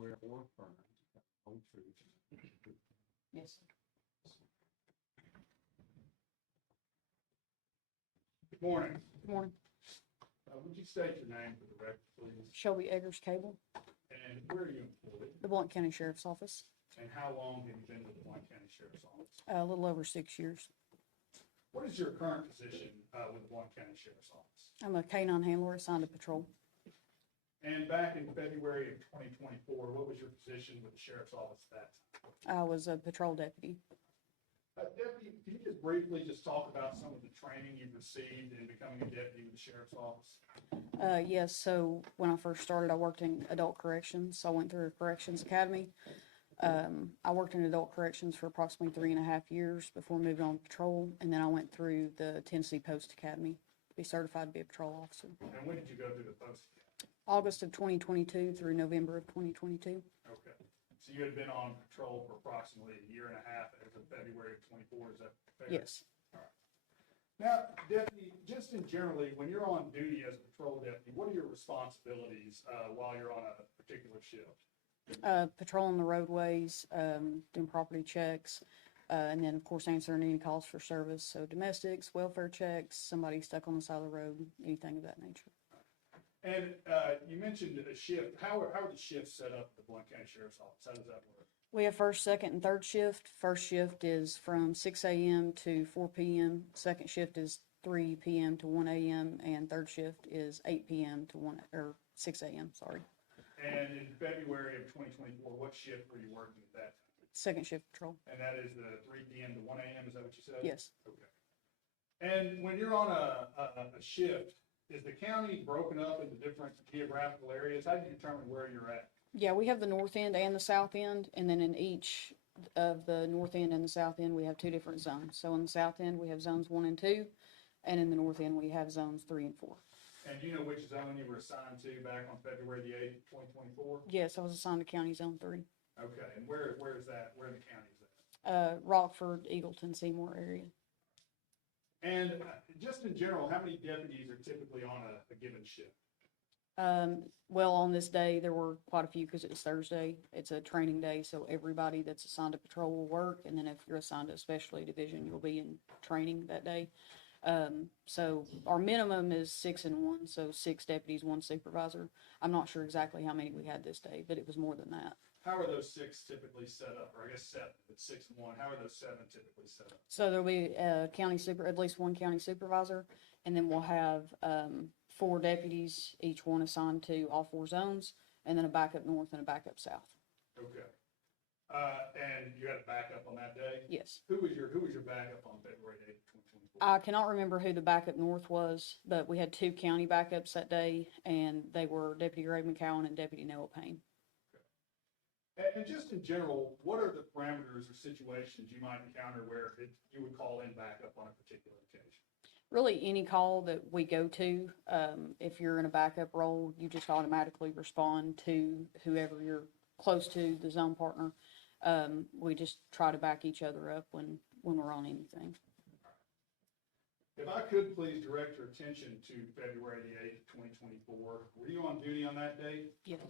swear or affirm to tell the whole truth. Yes. Good morning. Good morning. Would you state your name for the record, please? Shelby Eggers, Cable, And where are you employed? the Blount County Sheriff's Office. And how long have you been with the Blount County Sheriff's Office? A little over 6 years. What is your current position with the Blount County Sheriff's Office? I'm a canine handler assigned to patrol. And back in February of 2024, what was your position with the Sheriff's Office at that time? I was a patrol deputy. Deputy, can you just briefly talk about some of the training you've received in becoming a deputy with the Sheriff's Office? Yes, so when I first started, I worked in adult corrections. So I went through a corrections academy. I worked in adult corrections for approximately 3.5 years before moving on to patrol. And then I went through the Tennessee Post Academy to be certified to be a patrol officer. And when did you go through the Post Academy? August of 2022 through November of 2022. Okay. So you had been on patrol for approximately a year and a half as of February of 24, is that fair? Yes. All right. Now, Deputy, just in generally, when you're on duty as a patrol deputy, what are your responsibilities while you're on a particular shift? Patrolling the roadways, doing property checks, and then, of course, answering any calls for service. So domestics, welfare checks, somebody stuck on the side of the road, anything of that nature. And you mentioned a shift. How are the shifts set up at the Blount County Sheriff's Office? How does that work? We have first, second, and third shift. First shift is from 6 a.m. to 4 p.m. Second shift is 3 p.m. to 1 a.m. And third shift is 8 p.m. to 6 a.m. Sorry. And in February of 2024, what shift were you working at that time? Second shift patrol. And that is the 3 p.m. to 1 a.m. Is that what you said? Yes. Okay. And when you're on a shift, is the county broken up into different geographical areas? How do you determine where you're at? Yeah, we have the north end and the south end, and then in each of the north end and the south end, we have two different zones. So in the south end, we have zones 1 and 2, and in the north end, we have zones 3 and 4. And do you know which zone you were assigned to back on February the 8th, 2024? Yes, I was assigned to County Zone 3. Okay, and where is that? Where in the county is that? Rockford, Eagleton, Seymour area. And just in general, how many deputies are typically on a given shift? Well, on this day, there were quite a few because it was Thursday. It's a training day, so everybody that's assigned to patrol will work. And then if you're assigned to a specialty division, you'll be in training that day. So our minimum is 6 and 1, so 6 deputies, 1 supervisor. I'm not sure exactly how many we had this day, but it was more than that. How are those 6 typically set up? Or I guess 7, but 6 and 1. How are those 7 typically set up? So there'll be at least 1 county supervisor, and then we'll have 4 deputies, each one assigned to all 4 zones, and then a backup north and a backup south. Okay. And you had a backup on that day? Yes. Who was your backup on February 8th, 2024? I cannot remember who the backup north was, but we had 2 county backups that day, and they were Deputy Greg McCowan and Deputy Noah Payne. And just in general, what are the parameters or situations you might encounter where you would call in backup on a particular occasion? Really, any call that we go to, if you're in a backup role, you just automatically respond to whoever you're close to, the zone partner. We just try to back each other up when we're on anything. If I could please direct your attention to February the 8th, 2024. Were you on duty on that date? Yes.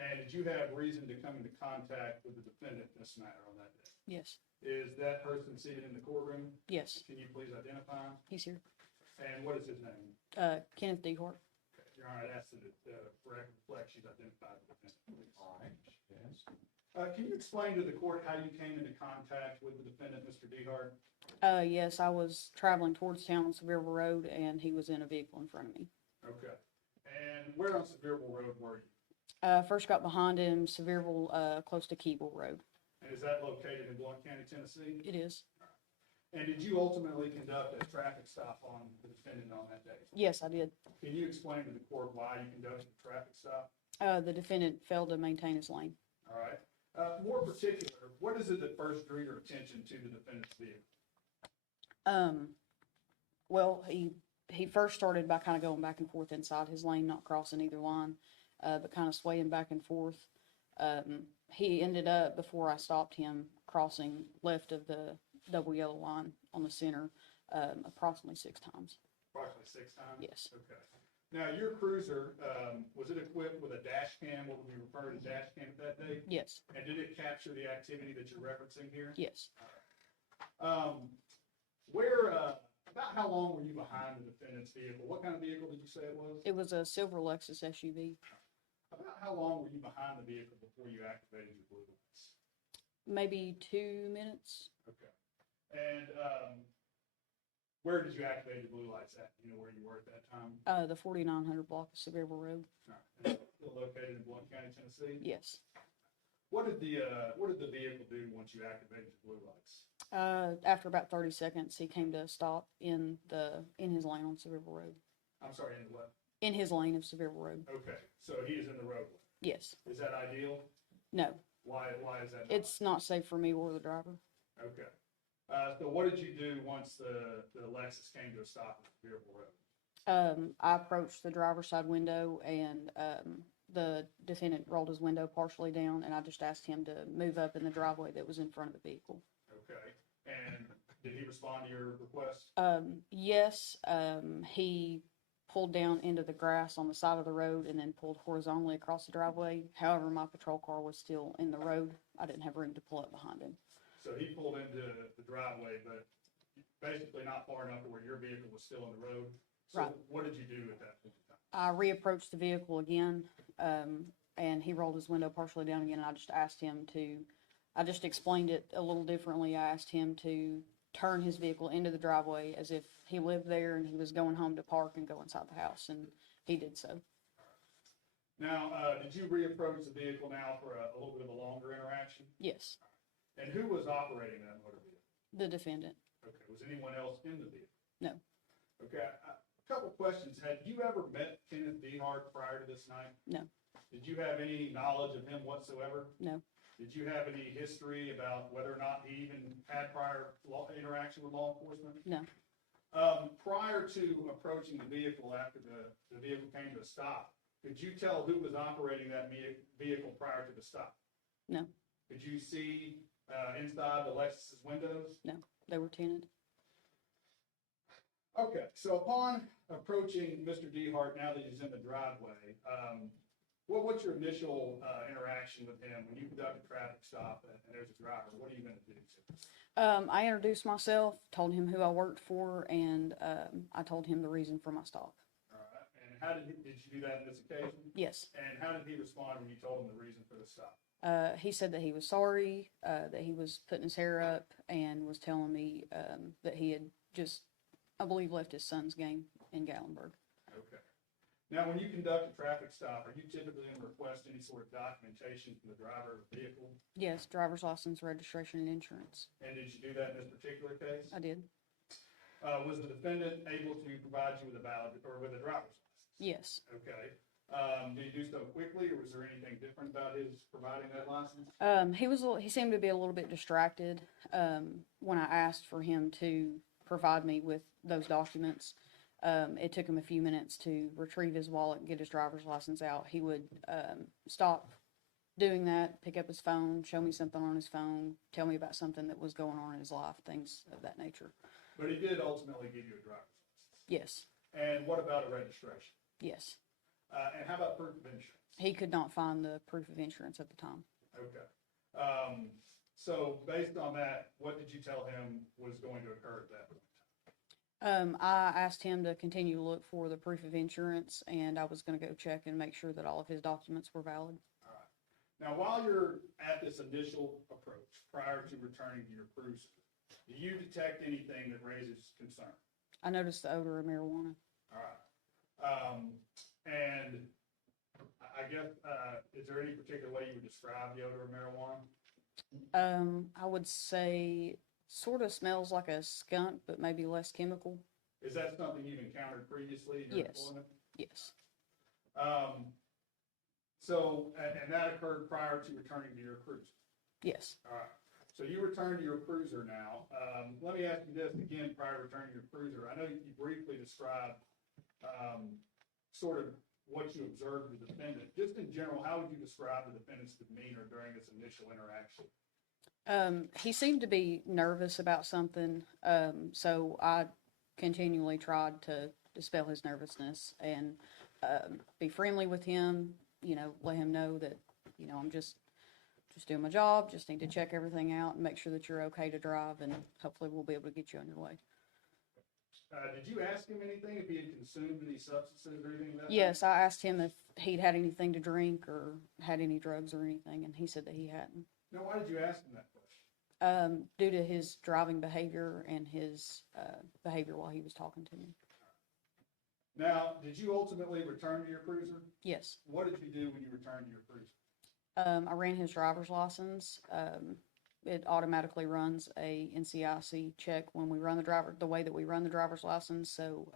And did you have reason to come into contact with the defendant in this matter on that day? Yes. Is that person seated in the courtroom? Yes. Can you please identify him? He's here. And what is his name? Kenneth DeHart. Okay. Your Honor, I'd ask that for record reflect she's identified the defendant, please. All right, yes. Can you explain to the court how you came into contact with the defendant, Mr. DeHart? Yes, I was traveling towards town on Sevierville Road, and he was in a vehicle in front of me. Okay. And where on Sevierville Road were you? First got behind him, Sevierville, close to Keeble Road. And is that located in Blount County, Tennessee? It is. And did you ultimately conduct a traffic stop on the defendant on that day? Yes, I did. Can you explain to the court why you conducted the traffic stop? The defendant failed to maintain his lane. All right. More particular, what is it that first drew your attention to the defendant's vehicle? Well, he first started by kind of going back and forth inside his lane, not crossing either line, but kind of swaying back and forth. He ended up, before I stopped him, crossing left of the double yellow line on the center approximately 6 times. Approximately 6 times? Yes. Okay. Now, your cruiser, was it equipped with a dash cam, what would we refer to as dash cam that day? Yes, And did it capture the activity that you're referencing here? yes. About how long were you behind the defendant's vehicle? What kind of vehicle did you say it was? It was a silver Lexus SUV. About how long were you behind the vehicle before you activated your blue lights? Maybe 2 minutes. Okay. And, where did you activate your blue lights at? You know where you were at that time? The 4900 block of Sevierville Road. All right. And it's still located in Blount County, Tennessee? Yes. What did the vehicle do once you activated your blue lights? After about 30 seconds, he came to a stop in his lane on Sevierville Road. I'm sorry, in what? In his lane of Sevierville Road. Okay, so he is in the roadway. Yes. Is that ideal? No. Why is that not? It's not safe for me or the driver. Okay. So what did you do once the Lexus came to a stop at Sevierville Road? I approached the driver's side window and the defendant rolled his window partially down, and I just asked him to move up in the driveway that was in front of the vehicle. Okay. And did he respond to your request? Yes. He pulled down into the grass on the side of the road and then pulled horizontally across the driveway. However, my patrol car was still in the road. I didn't have room to pull up behind him. So he pulled into the driveway, but basically not far enough to where your vehicle was still in the road. So Right. what did you do at that point in time? I reapproached the vehicle again, and he rolled his window partially down again. And I just explained it a little differently. I asked him to turn his vehicle into the driveway as if he lived there and he was going home to park and go inside the house, and he did so. Now, did you reapproach the vehicle now for a little bit of a longer interaction? Yes, And who was operating that motor vehicle? the defendant. Okay, was anyone else in the vehicle? No. Okay, a couple questions. Had you ever met Kenneth DeHart prior to this night? No. Did you have any knowledge of him whatsoever? No. Did you have any history about whether or not he even had prior interaction with law enforcement? No. Prior to approaching the vehicle after the vehicle came to a stop, could you tell who was operating that vehicle prior to the stop? No. Could you see inside the Lexus's windows? No, they were tinted. Okay, so upon approaching Mr. DeHart, now that he's in the driveway, what's your initial interaction with him when you conduct a traffic stop and there's a driver? What are you going to do to him? I introduced myself, told him who I worked for, and I told him the reason for my stop. All right, and how did you do that on this occasion? Yes. And how did he respond when you told him the reason for the stop? He said that he was sorry, that he was putting his hair up, and was telling me that he had just, I believe, left his son's game in Gallenberg. Okay. Now, when you conduct a traffic stop, are you typically going to request any sort of documentation from the driver of the vehicle? Yes, driver's license, registration, and insurance. And did you do that in this particular case? I did. Was the defendant able to provide you with a valid, or with a driver's license? Yes. Okay. Did he do so quickly, or was there anything different about his providing that license? He seemed to be a little bit distracted when I asked for him to provide me with those documents. It took him a few minutes to retrieve his wallet and get his driver's license out. He would stop doing that, pick up his phone, show me something on his phone, tell me about something that was going on in his life, things of that nature. But he did ultimately give you a driver's license? Yes. And what about a registration? Yes. And how about proof of insurance? He could not find the proof of insurance at the time. Okay. So based on that, what did you tell him was going to occur at that point? I asked him to continue to look for the proof of insurance, and I was going to go check and make sure that all of his documents were valid. All right. Now, while you're at this initial approach, prior to returning to your cruiser, do you detect anything that raises concern? I noticed the odor of marijuana. All right. And I guess, is there any particular way you would describe the odor of marijuana? I would say sort of smells like a skunk, but maybe less chemical. Is that something you've encountered previously in your Yes. employment? Yes. And that occurred prior to returning to your cruiser? Yes. All right. So you return to your cruiser now. Let me ask you this again, prior to returning to your cruiser. I know you briefly described sort of what you observed with the defendant. Just in general, how would you describe the defendant's demeanor during this initial interaction? He seemed to be nervous about something, so I continually tried to dispel his nervousness and be friendly with him, let him know that, I'm just doing my job, just need to check everything out and make sure that you're okay to drive, and hopefully we'll be able to get you on your way. Did you ask him anything, if he had consumed any substances or anything like that? Yes, I asked him if he'd had anything to drink or had any drugs or anything, and he said that he hadn't. Now, why did you ask him that question? Due to his driving behavior and his behavior while he was talking to me. Now, did you ultimately return to your cruiser? Yes. What did you do when you returned to your cruiser? I ran his driver's license. It automatically runs a NCIC check when we run the way that we run the driver's license. So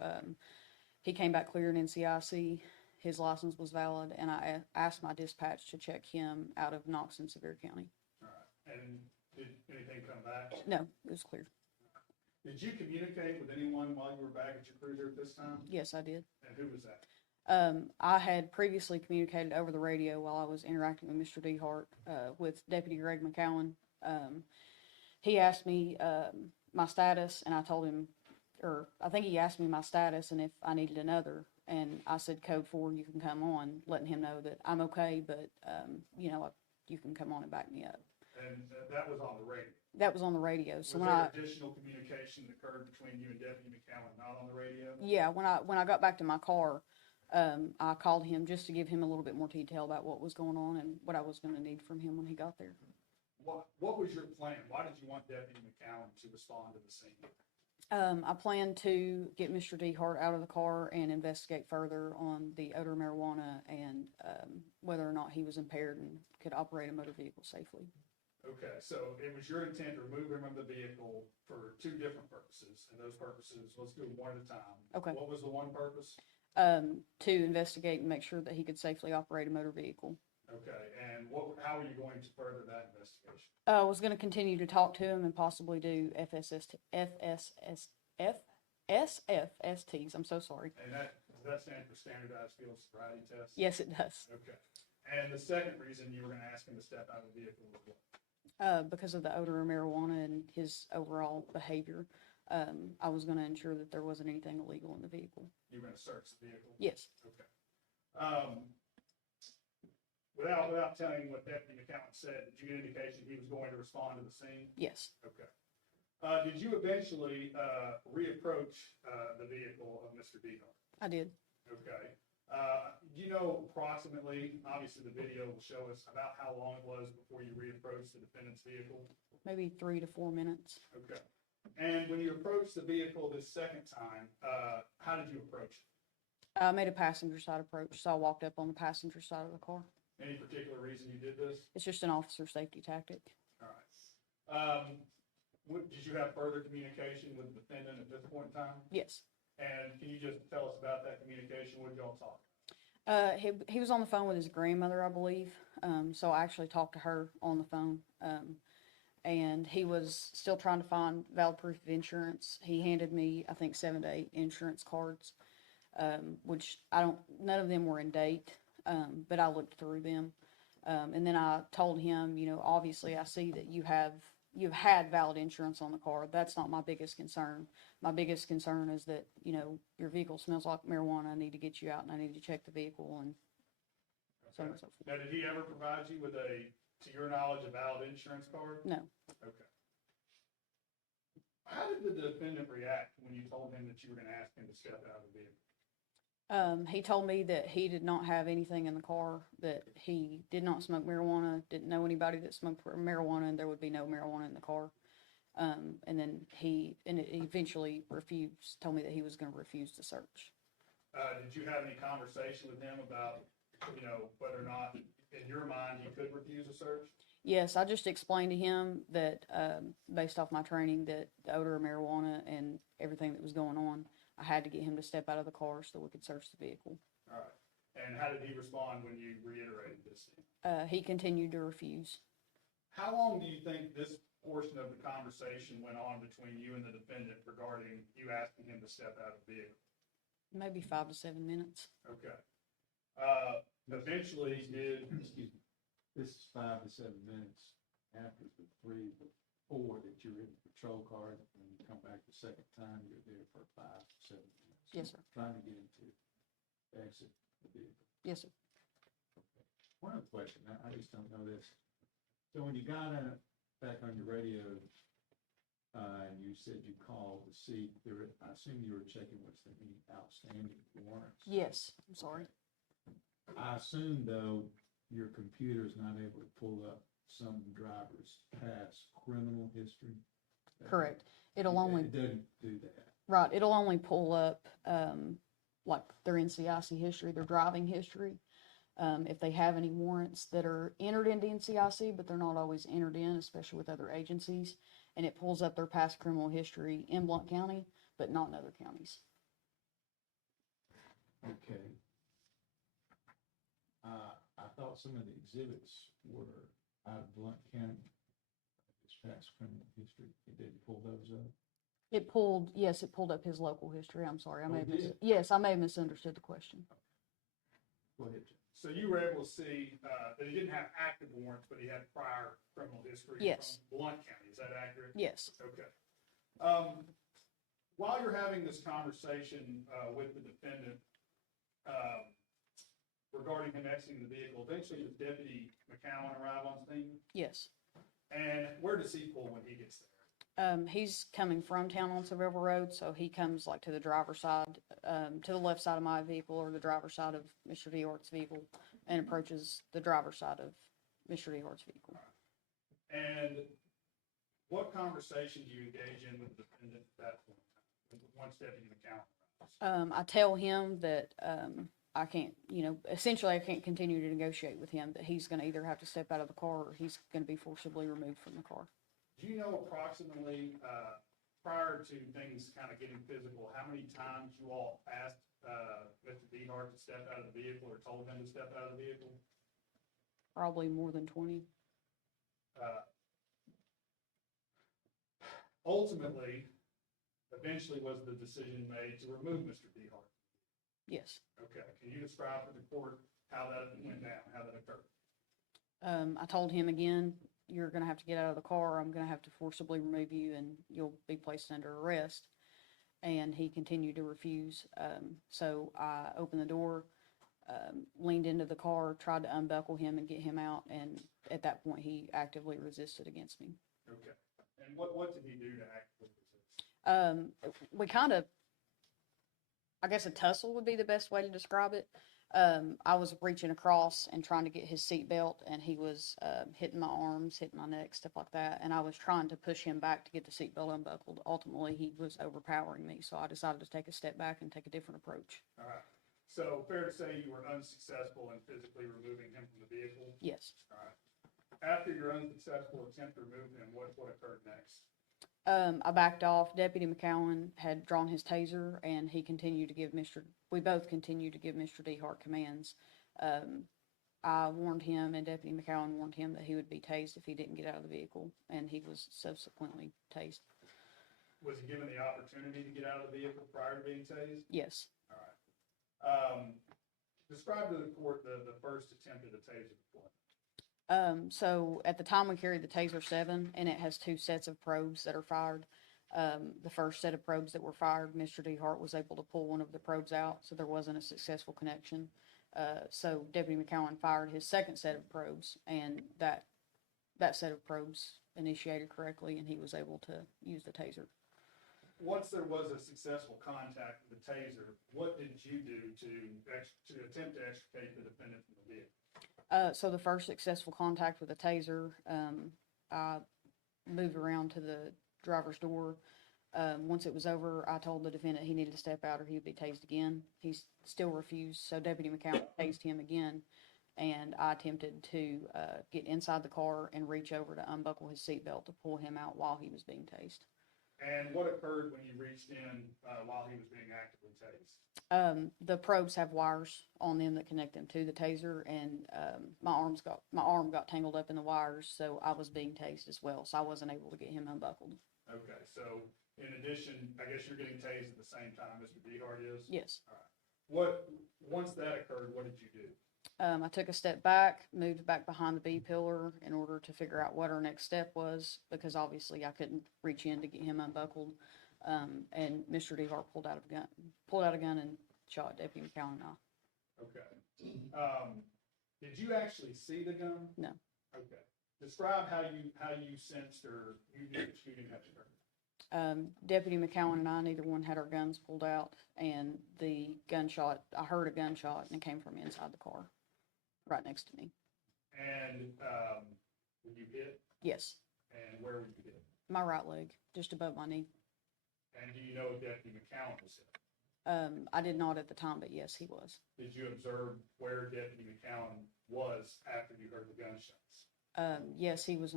he came back clear in NCIC. His license was valid, and I asked my dispatch to check him out of Knox and Sevier County. All right. And did anything come back? No, it was clear. Did you communicate with anyone while you were back at your cruiser at this time? Yes, I did. And who was that? I had previously communicated over the radio while I was interacting with Mr. DeHart with Deputy Greg McCowan. He asked me my status, and I told him, or I think he asked me my status and if I needed another, and I said code 4, you can come on, letting him know that I'm okay, but you can come on and back me up. And that was on the radio? That was on the radio. So was there additional communication that occurred between you and Deputy McCowan not on the radio? Yeah, when I got back to my car, I called him just to give him a little bit more detail about what was going on and what I was going to need from him when he got there. What was your plan? Why did you want Deputy McCowan to respond to the scene? I plan to get Mr. DeHart out of the car and investigate further on the odor of marijuana and whether or not he was impaired and could operate a motor vehicle safely. Okay, so it was your intent to remove him from the vehicle for 2 different purposes, and those purposes, let's do them one at a time. Okay. What was the one purpose? To investigate and make sure that he could safely operate a motor vehicle. Okay, and how are you going to further that investigation? I was going to continue to talk to him and possibly do SFSTs. I'm so sorry. And does that stand for Standardized Field Sobriety Test? Yes, it does. Okay. And the second reason you were going to ask him to step out of the vehicle was what? Because of the odor of marijuana and his overall behavior, I was going to ensure that there wasn't anything illegal in the vehicle. You were going to search the vehicle? Yes. Okay. Without telling what Deputy McCowan said, did you get indication he was going to respond to the scene? Yes. Okay. Did you eventually reapproach the vehicle of Mr. DeHart? I did. Okay. Do you know approximately, obviously the video will show us about how long it was before you reapproached the defendant's vehicle? Maybe 3 to 4 minutes. Okay. And when you approached the vehicle this second time, how did you approach it? I made a passenger side approach, so I walked up on the passenger side of the car. Any particular reason you did this? It's just an officer safety tactic. All right. Did you have further communication with the defendant at this point in time? Yes. And can you just tell us about that communication? What did y'all talk? He was on the phone with his grandmother, I believe. So I actually talked to her on the phone. And he was still trying to find valid proof of insurance. He handed me, I think, 7 to 8 insurance cards, which none of them were in date, but I looked through them. And then I told him, obviously I see that you've had valid insurance on the car. That's not my biggest concern. My biggest concern is that, your vehicle smells like marijuana. I need to get you out and I need to check the vehicle and so on and so forth. Now, did he ever provide you with to your knowledge, a valid insurance card? No. Okay. How did the defendant react when you told him that you were going to ask him to step out of the vehicle? He told me that he did not have anything in the car, that he did not smoke marijuana, didn't know anybody that smoked marijuana, and there would be no marijuana in the car. And then he eventually told me that he was going to refuse to search. Did you have any conversation with him about, whether or not, in your mind, he could refuse a search? Yes, I just explained to him that, based off my training, that the odor of marijuana and everything that was going on, I had to get him to step out of the car so we could search the vehicle. All right. And how did he respond when you reiterated this? He continued to refuse. How long do you think this portion of the conversation went on between you and the defendant regarding you asking him to step out of the vehicle? Maybe 5 to 7 minutes. Okay. Eventually did... Excuse me. This is 5 to 7 minutes after the 3 to 4 that you're in the patrol car, and you come back the second time, you're there for 5 to 7 minutes. Yes, sir. Trying to get him to exit the vehicle. Yes, sir. One other question, I just don't know this. So when you got back on your radio, and you said you called to see, I assume you were checking what's any outstanding warrants? Yes, I'm sorry. I assume, though, your computer's not able to pull up some driver's past criminal history? Correct. It'll only, It doesn't do that. right, it'll only pull up, like their NCIC history, their driving history. If they have any warrants that are entered into NCIC, but they're not always entered in, especially with other agencies. And it pulls up their past criminal history in Blount County, but not in other counties. Okay. I thought some of the exhibits were out of Blount County, this past criminal history. It didn't pull those up? It pulled, yes, it pulled up his local history. I'm sorry. I may Oh, have it did? yes, I may have misunderstood the question. Go ahead, Jim. So you were able to see, that he didn't have active warrants, but he had prior criminal history Yes. from Blount County, is that accurate? Yes. Okay. While you're having this conversation, with the defendant, regarding him exiting the vehicle, eventually does Deputy McCowan arrive on scene? Yes. And where does he pull when he gets there? He's coming from town on Seville Road, so he comes like to the driver's side, to the left side of my vehicle or the driver's side of Mr. DeHart's vehicle, and approaches the driver's side of Mr. DeHart's vehicle. And what conversation do you engage in with the defendant at that point, once Deputy McCowan arrives? I tell him that I can't, essentially I can't continue to negotiate with him, that he's going to either have to step out of the car or he's going to be forcibly removed from the car. Do you know approximately, prior to things kind of getting physical, how many times you all asked Mr. DeHart to step out of the vehicle or told him to step out of the vehicle? Probably more than 20. Ultimately, eventually was the decision made to remove Mr. DeHart? Yes. Okay, can you describe for the court how that went down, how that occurred? I told him again, you're going to have to get out of the car. I'm going to have to forcibly remove you and you'll be placed under arrest. And he continued to refuse. So I opened the door, leaned into the car, tried to unbuckle him and get him out. And at that point, he actively resisted against me. Okay, and what did he do to actively resist? We kind of, I guess a tussle would be the best way to describe it. I was reaching across and trying to get his seatbelt, and he was hitting my arms, hitting my neck, stuff like that. And I was trying to push him back to get the seatbelt unbuckled. Ultimately, he was overpowering me, so I decided to take a step back and take a different approach. All right, so fair to say you were unsuccessful in physically removing him from the vehicle? Yes. All right. After your unsuccessful attempt to remove him, what occurred next? I backed off. Deputy McCowan had drawn his taser, and he continued to give we both continued to give Mr. DeHart commands. I warned him, and Deputy McCowan warned him that he would be tased if he didn't get out of the vehicle, and he was subsequently tased. Was he given the opportunity to get out of the vehicle prior to being tased? Yes. All right. Describe to the court the first attempt at a taser deployment. So at the time we carried the Taser 7, and it has 2 sets of probes that are fired. The first set of probes that were fired, Mr. DeHart was able to pull one of the probes out, so there wasn't a successful connection. So Deputy McCowan fired his second set of probes, and that set of probes initiated correctly, and he was able to use the Taser. Once there was a successful contact with the taser, what did you do to attempt to extricate the defendant from the vehicle? So the first successful contact with the Taser, I moved around to the driver's door. Once it was over, I told the defendant he needed to step out or he would be tased again. He still refused, so Deputy McCowan tased him again, and I attempted to get inside the car and reach over to unbuckle his seatbelt to pull him out while he was being tased. And what occurred when you reached in while he was being actively tased? The probes have wires on them that connect them to the Taser, and my arm got tangled up in the wires, so I was being tased as well, so I wasn't able to get him unbuckled. Okay, so in addition, I guess you're getting tased at the same time Mr. DeHart is? Yes. All right. Once that occurred, what did you do? I took a step back, moved back behind the B pillar in order to figure out what our next step was, because obviously I couldn't reach in to get him unbuckled. And Mr. DeHart pulled out a gun and shot Deputy McCowan and I. Okay. Did you actually see the gun? No. Okay. Describe how you sensed or you knew the shooting had occurred. Deputy McCowan and I, neither one had our guns pulled out, and the gunshot, I heard a gunshot, and it came from inside the car, right next to me. And were you hit? Yes, And where were you hit? my right leg, just above my knee. And do you know if Deputy McCowan was hit? I did not at the time, but yes, he was. Did you observe where Deputy McCowan was after you heard the gunshots? Yes, he was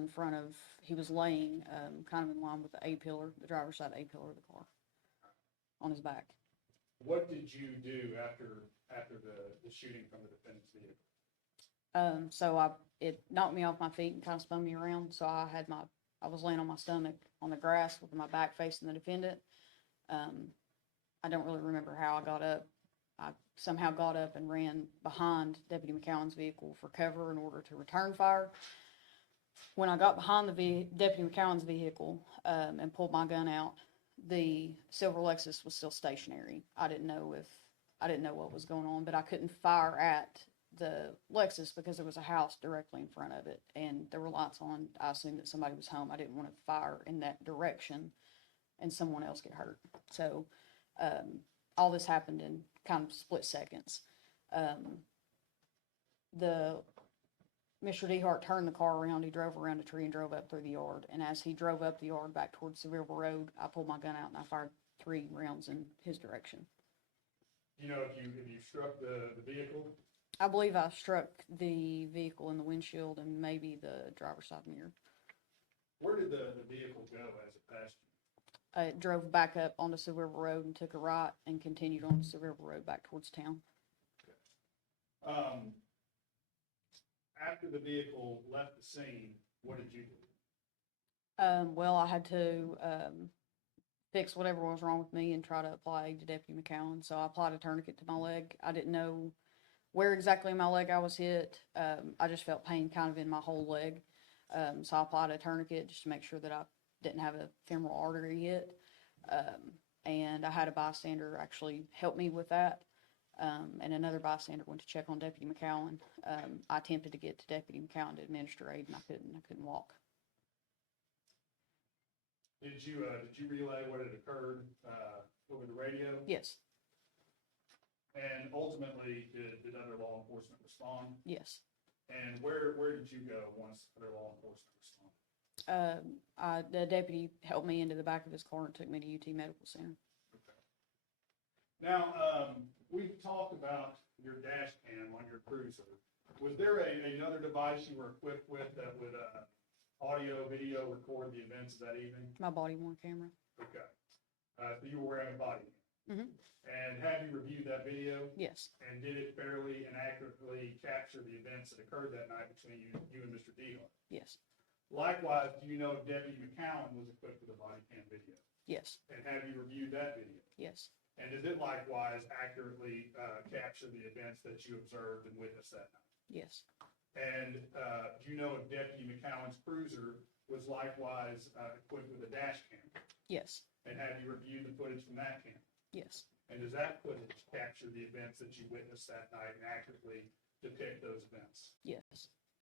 he was laying kind of in line with the A-pillar, the driver's side A-pillar of the car, on his back. What did you do after the shooting from the defendant's vehicle? So it knocked me off my feet and kind of spun me around. So I was laying on my stomach on the grass with my back facing the defendant. I don't really remember how I got up. I somehow got up and ran behind Deputy McCowan's vehicle for cover in order to return fire. When I got behind the Deputy McCowan's vehicle and pulled my gun out, the silver Lexus was still stationary. I didn't know what was going on, but I couldn't fire at the Lexus because there was a house directly in front of it and there were lights on. I assumed that somebody was home. I didn't want to fire in that direction and someone else get hurt. So all this happened in kind of split seconds. Mr. DeHart turned the car around. He drove around a tree and drove up through the yard. And as he drove up the yard back towards Sevierville Road, I pulled my gun out and I fired 3 rounds in his direction. You know if you struck the vehicle? I believe I struck the vehicle in the windshield and maybe the driver's side mirror. Where did the vehicle go as it passed you? It drove back up onto Sevierville Road and took a right and continued on Sevierville Road back towards town. Okay. After the vehicle left the scene, what did you do? Well, I had to fix whatever was wrong with me and try to apply aid to Deputy McCowan. So I applied a tourniquet to my leg. I didn't know where exactly in my leg I was hit. I just felt pain kind of in my whole leg. So I applied a tourniquet just to make sure that I didn't have a femoral artery hit. And I had a bystander actually help me with that. And another bystander went to check on Deputy McCowan. I attempted to get to Deputy McCowan to administer aid, and I couldn't walk. Did you relay what had occurred over the radio? Yes. And ultimately, did other law enforcement respond? Yes. And where did you go once other law enforcement responded? The deputy helped me into the back of his car and took me to UT Medical Center. Okay. Now, we've talked about your dash cam on your cruiser. Was there another device you were equipped with that would audio, video record the events of that evening? My body-worn camera. Okay. So you were wearing a body cam. Mm-hmm. And have you reviewed that video? Yes. And did it fairly and accurately capture the events that occurred that night between you and Mr. DeHart? Yes. Likewise, do you know if Deputy McCowan was equipped with a body cam video? Yes. And have you reviewed that video? Yes. And does it likewise accurately capture the events that you observed and witnessed that night? Yes. And do you know if Deputy McCowan's cruiser was likewise equipped with a dash cam? Yes. And have you reviewed the footage from that cam? Yes. And does that footage capture the events that you witnessed that night and accurately depict those events? Yes.